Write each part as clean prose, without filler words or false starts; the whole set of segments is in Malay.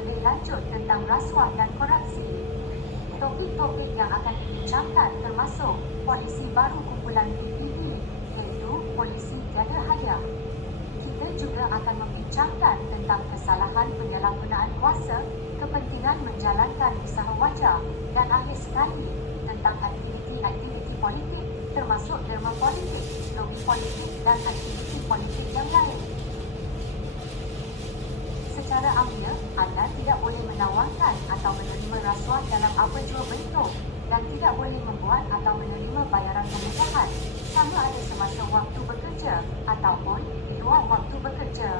lebih lanjut tentang rasuah dan korupsi. Topik-topik yang akan dibincangkan termasuk polisi baru kumpulan PBB, iaitu polisi tiada hadiah. Kita juga akan membincangkan tentang kesalahan penyalahgunaan kuasa, kepentingan menjalankan usaha wajah dan akhir sekali tentang aktiviti-aktiviti politik termasuk derma politik, lobi politik dan aktiviti politik yang lain. Secara amnya, anda tidak boleh menawarkan atau menerima rasuah dalam apa jua bentuk dan tidak boleh membuat atau menerima bayaran kemudahan sama ada semasa waktu bekerja ataupun di luar waktu bekerja.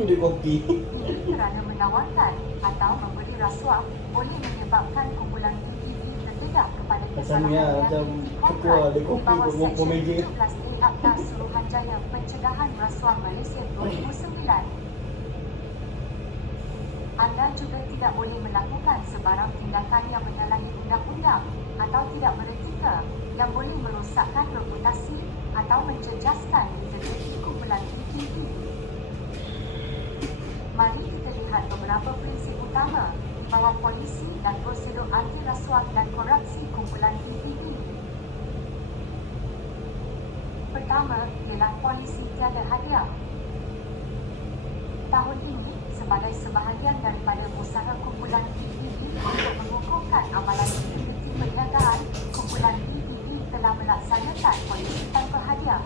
Dia kopi. Ini kerana menawarkan atau memberi rasuah boleh menyebabkan kumpulan PBB terdedah kepada Asalnya macam ketua ada kopi bermuka meja. 17A Akta Suruhanjaya Pencegahan Rasuah Malaysia 2009. Anda juga tidak boleh melakukan sebarang tindakan yang menyalahi undang-undang atau tidak beretika yang boleh merosakkan reputasi atau menjejaskan integriti kumpulan PBB. Mari kita lihat beberapa prinsip utama di bawah polisi dan prosedur anti rasuah dan korupsi kumpulan PBB. Pertama ialah polisi tiada hadiah. Tahun ini, sebagai sebahagian daripada usaha kumpulan PBB untuk mengukuhkan amalan integriti perniagaan, kumpulan PBB telah melaksanakan polisi tanpa hadiah.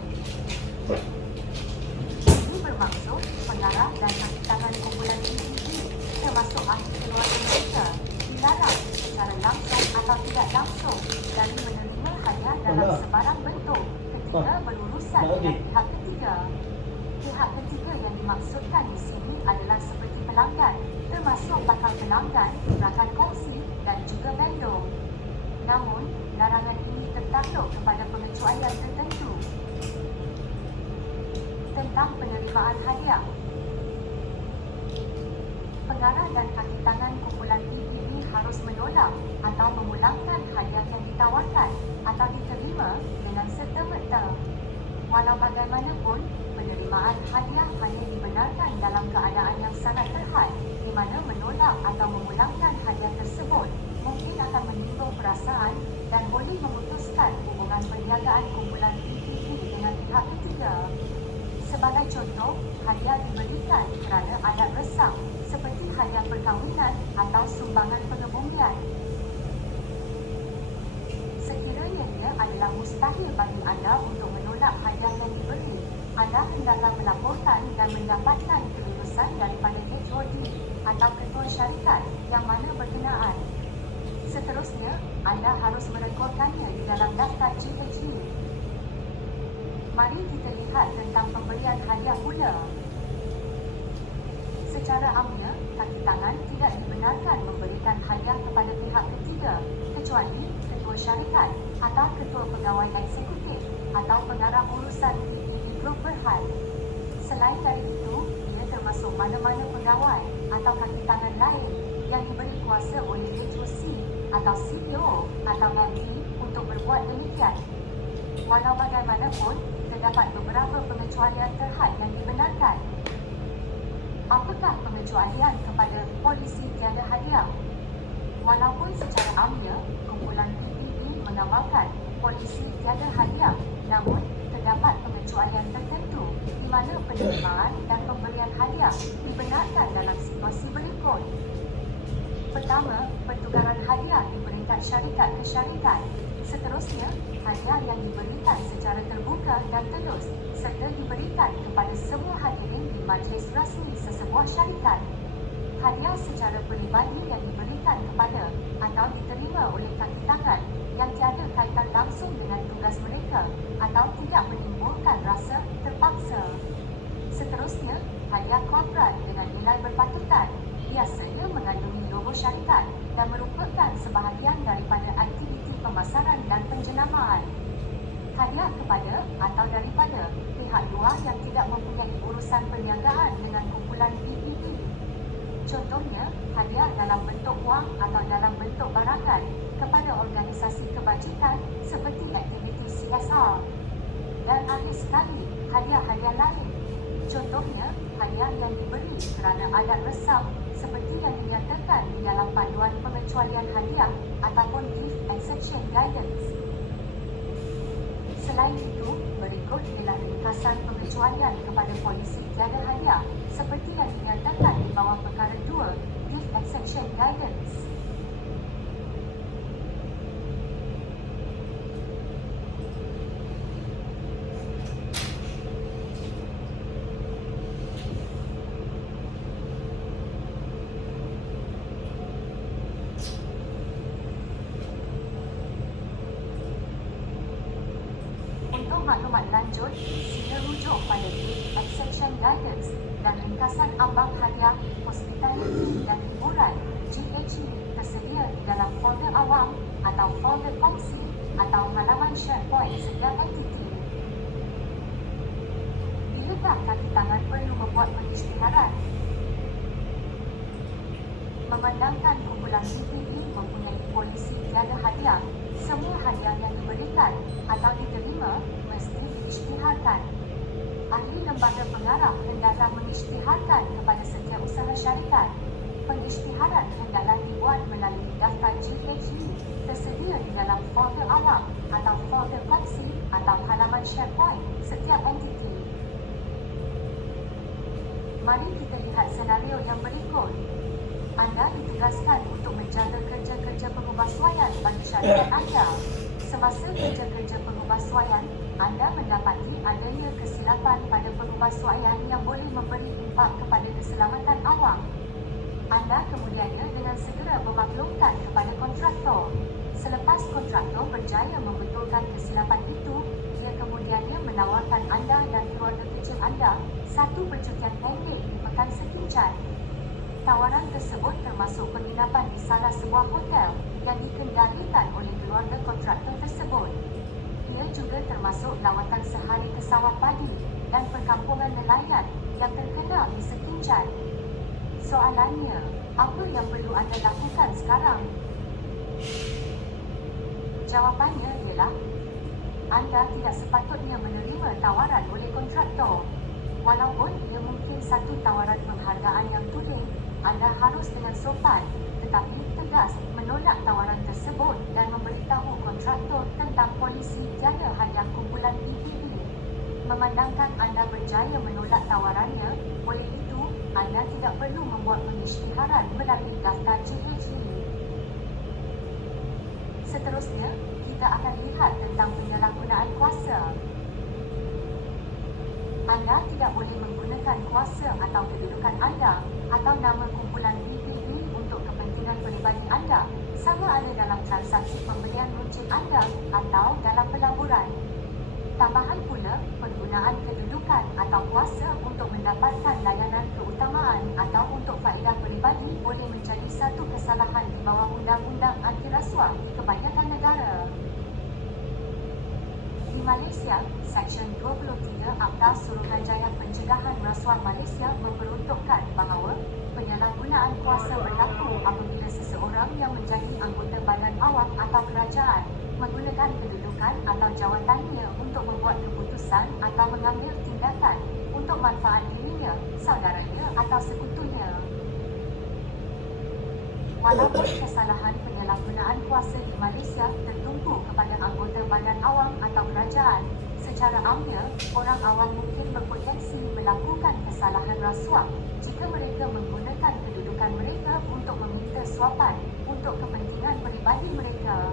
Ini bermaksud pengarah dan kaki tangan kumpulan PBB termasuk ahli keluarga mereka dilarang secara langsung atau tidak langsung dari menerima hadiah dalam sebarang bentuk ketika berurusan dengan pihak ketiga. Pihak ketiga yang dimaksudkan di sini adalah seperti pelanggan, termasuk bakal pelanggan, rakan kongsi dan juga vendor. Namun, larangan ini tertakluk kepada pengecualian tertentu. Tentang penerimaan hadiah. Pengarah dan kaki tangan kumpulan PBB harus menolak atau memulangkan hadiah yang ditawarkan atau diterima dengan serta-merta. Walau bagaimanapun, penerimaan hadiah hanya dibenarkan dalam keadaan yang sangat terhad, di mana menolak atau memulangkan hadiah tersebut mungkin akan menimbul perasaan dan boleh memutuskan hubungan perniagaan kumpulan PBB dengan pihak ketiga. Sebagai contoh, hadiah diberikan kerana adat resam seperti hadiah perkahwinan atau sumbangan pengebumian. Sekiranya ia adalah mustahil bagi anda untuk menolak hadiah yang diberi, anda hendaklah melaporkan dan mendapatkan kelulusan daripada HOD atau ketua syarikat yang mana berkenaan. Seterusnya, anda harus merekodkannya di dalam daftar GHD. Mari kita lihat tentang pemberian hadiah pula. Secara amnya, kaki tangan tidak dibenarkan memberikan hadiah kepada pihak ketiga kecuali ketua syarikat atau ketua pegawai eksekutif atau pengarah urusan PBB Group Berhad. Selain dari itu, ia termasuk mana-mana pegawai atau kaki tangan lain yang diberi kuasa oleh HOC atau CEO atau MD untuk berbuat demikian. Walau bagaimanapun, terdapat beberapa pengecualian terhad yang dibenarkan. Apakah pengecualian kepada polisi tiada hadiah? Walaupun secara amnya, kumpulan PBB mengamalkan polisi tiada hadiah, namun terdapat pengecualian tertentu di mana penerimaan dan pemberian hadiah dibenarkan dalam situasi berikut. Pertama, pertukaran hadiah di peringkat syarikat ke syarikat. Seterusnya, hadiah yang diberikan secara terbuka dan terus serta diberikan kepada semua hadirin di majlis rasmi sesebuah syarikat. Hadiah secara peribadi yang diberikan kepada atau diterima oleh kaki tangan yang tiada kaitan langsung dengan tugas mereka atau tidak menimbulkan rasa terpaksa. Seterusnya, hadiah korporat dengan nilai berpatutan biasanya mengandungi logo syarikat dan merupakan sebahagian daripada aktiviti pemasaran dan penjenamaan. Hadiah kepada atau daripada pihak luar yang tidak mempunyai urusan perniagaan dengan kumpulan PBB. Contohnya, hadiah dalam bentuk wang atau dalam bentuk barangan kepada organisasi kebajikan seperti aktiviti CSR. Dan akhir sekali, hadiah-hadiah lain. Contohnya, hadiah yang diberi kerana adat resam seperti yang dinyatakan di dalam panduan pengecualian hadiah ataupun gift exception guidance. Selain itu, berikut ialah ringkasan pengecualian kepada polisi tiada hadiah seperti yang dinyatakan di bawah perkara 2 gift exception guidance. Untuk maklumat lanjut, sila rujuk pada gift exception guidance dan ringkasan ambang hadiah hospitality dan hiburan GHE tersedia di dalam folder awam atau folder kongsi atau halaman SharePoint setiap entiti. Bilakah kaki tangan perlu membuat pengisytiharan? Memandangkan kumpulan PPE mempunyai polisi tiada hadiah, semua hadiah yang diberikan atau diterima mesti diisytiharkan. Ahli lembaga pengarah hendaklah mengisytiharkan kepada setiausaha syarikat. Pengisytiharan hendaklah dibuat melalui daftar GHE tersedia di dalam folder awam atau folder kongsi atau halaman SharePoint setiap entiti. Mari kita lihat senario yang berikut. Anda ditugaskan untuk menjaga kerja-kerja pengubahsuaian bagi syarikat anda. Semasa kerja-kerja pengubahsuaian, anda mendapati adanya kesilapan pada pengubahsuaian yang boleh memberi impak kepada keselamatan awam. Anda kemudiannya dengan segera memaklumkan kepada kontraktor. Selepas kontraktor berjaya membetulkan kesilapan itu, ia kemudiannya menawarkan anda dan keluarga kecil anda satu percutian pendek di pekan sekincan. Tawaran tersebut termasuk penginapan di salah sebuah hotel yang dikendalikan oleh keluarga kontraktor tersebut. Ia juga termasuk lawatan sehari ke sawah padi dan perkampungan nelayan yang terkenal di sekincan. Soalannya, apa yang perlu anda lakukan sekarang? Jawapannya ialah, anda tidak sepatutnya menerima tawaran oleh kontraktor. Walaupun ia mungkin satu tawaran penghargaan yang tuding, anda harus dengan sopan tetapi tegas menolak tawaran tersebut dan memberitahu kontraktor tentang polisi tiada hadiah kumpulan PPE. Memandangkan anda berjaya menolak tawarannya, oleh itu anda tidak perlu membuat pengisytiharan melalui daftar GHE. Seterusnya, kita akan lihat tentang penyalahgunaan kuasa. Anda tidak boleh menggunakan kuasa atau kedudukan anda atau nama kumpulan PPE untuk kepentingan peribadi anda, sama ada dalam transaksi pembelian runcit anda atau dalam pelaburan. Tambahan pula, penggunaan kedudukan atau kuasa untuk mendapatkan layanan keutamaan atau untuk faedah peribadi boleh menjadi satu kesalahan di bawah undang-undang anti rasuah di kebanyakan negara. Di Malaysia, Seksyen 23 Akta Suruhanjaya Pencegahan Rasuah Malaysia memperuntukkan bahawa penyalahgunaan kuasa berlaku apabila seseorang yang menjadi anggota badan awam atau kerajaan menggunakan kedudukan atau jawatannya untuk membuat keputusan atau mengambil tindakan untuk manfaat dirinya, saudaranya atau sekutunya. Walaupun kesalahan penyalahgunaan kuasa di Malaysia tertumpu kepada anggota badan awam atau kerajaan, secara amnya, orang awam mungkin berpotensi melakukan kesalahan rasuah jika mereka menggunakan kedudukan mereka untuk meminta suapan untuk kepentingan peribadi mereka.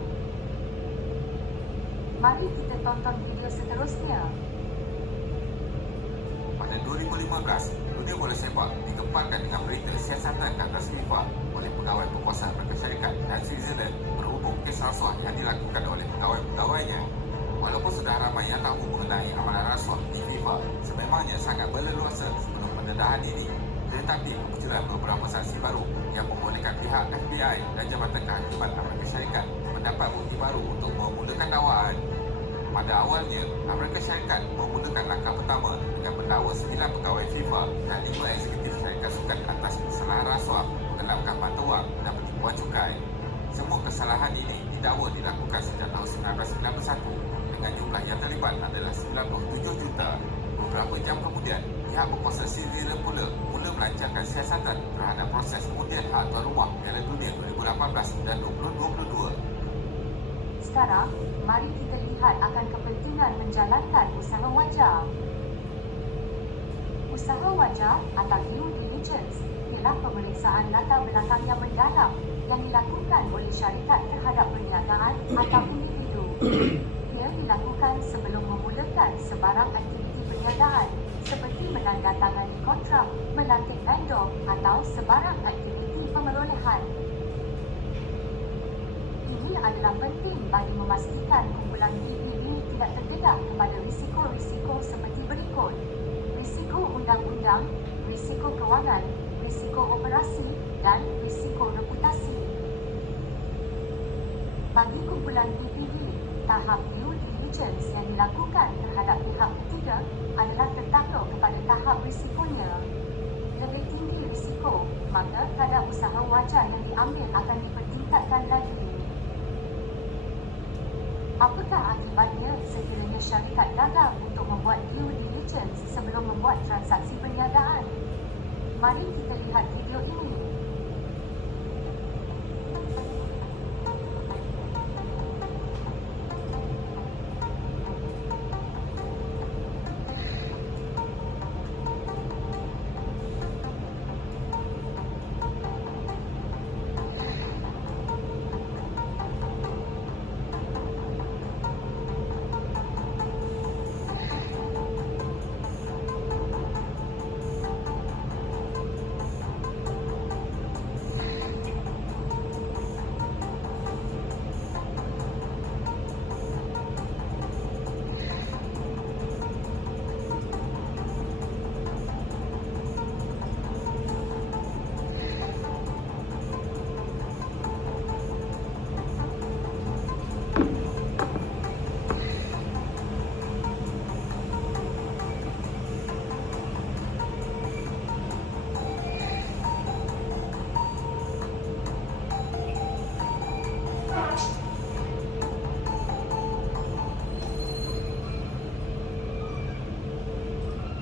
Mari kita tonton video seterusnya. Pada 2015, dunia bola sepak digemparkan dengan berita siasatan ke atas FIFA oleh pegawai penguasa Amerika Syarikat dan Switzerland berhubung kes rasuah yang dilakukan oleh pegawai-pegawainya. Walaupun sudah ramai yang tahu mengenai amalan rasuah di FIFA sememangnya sangat berleluasa sebelum pendedahan ini, tetapi kemunculan beberapa saksi baru yang membolehkan pihak FBI dan Jabatan Kehakiman Amerika Syarikat mendapat bukti baru untuk memulakan dakwaan. Pada awalnya, Amerika Syarikat memulakan langkah pertama dengan mendakwa 9 pegawai FIFA dan 5 eksekutif syarikat sukan atas kesalahan rasuah, menggelapkan mata wang dan penipuan cukai. Semua kesalahan ini didakwa dilakukan sejak tahun 1991 dengan jumlah yang terlibat adalah 97 juta. Beberapa jam kemudian, Pihak berkuasa New Zealand pula mula melancarkan siasatan terhadap proses undian hak tuan rumah Piala Dunia 2018 dan 2022. Sekarang, mari kita lihat akan kepentingan menjalankan usaha wajar. Usaha wajar atau due diligence ialah pemeriksaan latar belakang yang mendalam yang dilakukan oleh syarikat terhadap perniagaan atau individu. Ia dilakukan sebelum memulakan sebarang aktiviti perniagaan seperti menandatangani kontrak, melantik vendor atau sebarang aktiviti pemerolehan. Ini adalah penting bagi memastikan kumpulan PPB tidak terdedah kepada risiko-risiko seperti berikut: risiko undang-undang, risiko kewangan, risiko operasi dan risiko reputasi. Bagi kumpulan PPB, tahap due diligence yang dilakukan terhadap pihak ketiga adalah tertakluk kepada tahap risikonya. Lebih tinggi risiko, maka kadar usaha wajar yang diambil akan dipertingkatkan lagi. Apakah akibatnya sekiranya syarikat gagal untuk membuat due diligence sebelum membuat transaksi perniagaan? Mari kita lihat video ini.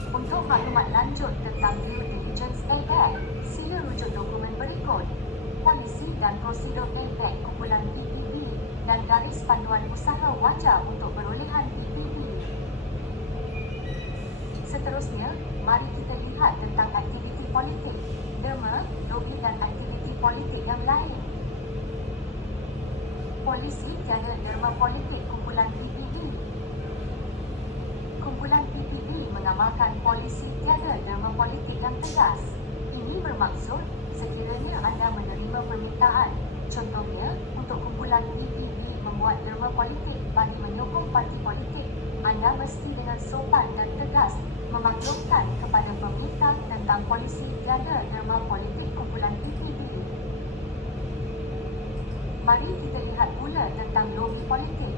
Untuk maklumat lanjut tentang due diligence APEC, sila rujuk dokumen berikut: Polisi dan Prosedur APEC kumpulan PPB dan Garis Panduan Usaha Wajar untuk Perolehan PPB. Seterusnya, mari kita lihat tentang aktiviti politik, derma, lobi dan aktiviti politik yang lain. Polisi tiada derma politik kumpulan PPB. Kumpulan PPB mengamalkan polisi tiada derma politik yang tegas. Ini bermaksud sekiranya anda menerima permintaan, contohnya untuk kumpulan PPB membuat derma politik bagi menyokong parti politik, anda mesti dengan sopan dan tegas memaklumkan kepada peminta tentang polisi tiada derma politik kumpulan PPB. Mari kita lihat pula tentang lobi politik.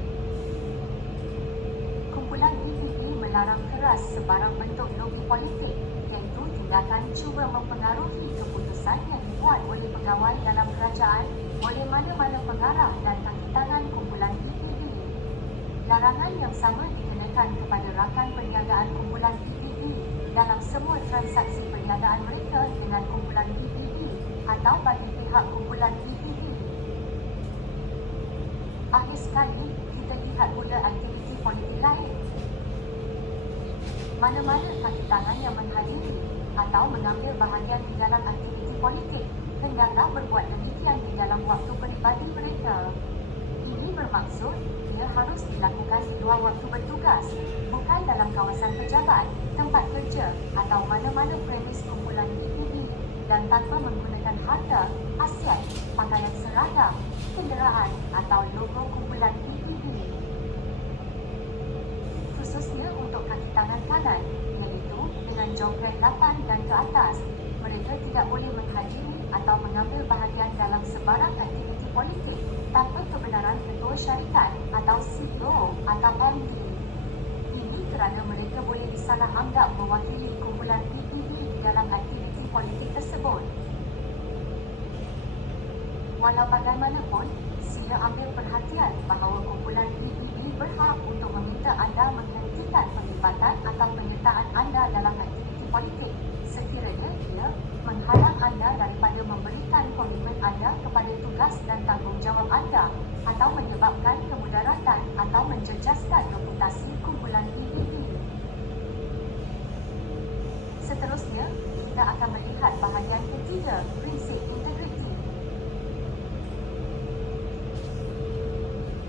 Kumpulan PPB melarang keras sebarang bentuk lobi politik, iaitu tindakan cuba mempengaruhi keputusan yang dibuat oleh pegawai dalam kerajaan oleh mana-mana pengarah dan kaki tangan kumpulan PPB. Larangan yang sama dikenakan kepada rakan perniagaan kumpulan PPB dalam semua transaksi perniagaan mereka dengan kumpulan PPB atau bagi pihak kumpulan PPB. Akhir sekali, kita lihat pula aktiviti politik lain. Mana-mana kaki tangan yang menghadiri atau mengambil bahagian di dalam aktiviti politik hendaklah berbuat demikian di dalam waktu peribadi mereka. Ini bermaksud ia harus dilakukan di luar waktu bertugas, bukan dalam kawasan pejabat, tempat kerja atau mana-mana premis kumpulan PPB dan tanpa menggunakan harta, aset, pakaian seragam, kenderaan atau logo kumpulan PPB. Khususnya untuk kaki tangan kanan, iaitu dengan jonggrang 8 dan ke atas, mereka tidak boleh menghadiri atau mengambil bahagian dalam sebarang aktiviti politik tanpa kebenaran ketua syarikat atau CEO atau MD. Ini kerana mereka boleh disalah anggap mewakili kumpulan PPB di dalam aktiviti politik tersebut. Walau bagaimanapun, sila ambil perhatian bahawa kumpulan PPB berhak untuk meminta anda menghentikan penglibatan atau penyertaan anda dalam aktiviti politik sekiranya ia menghalang anda daripada memberikan komitmen anda kepada tugas dan tanggungjawab anda atau menyebabkan kemudaratan atau menjejaskan reputasi kumpulan PBB. Seterusnya, kita akan melihat bahagian ketiga, prinsip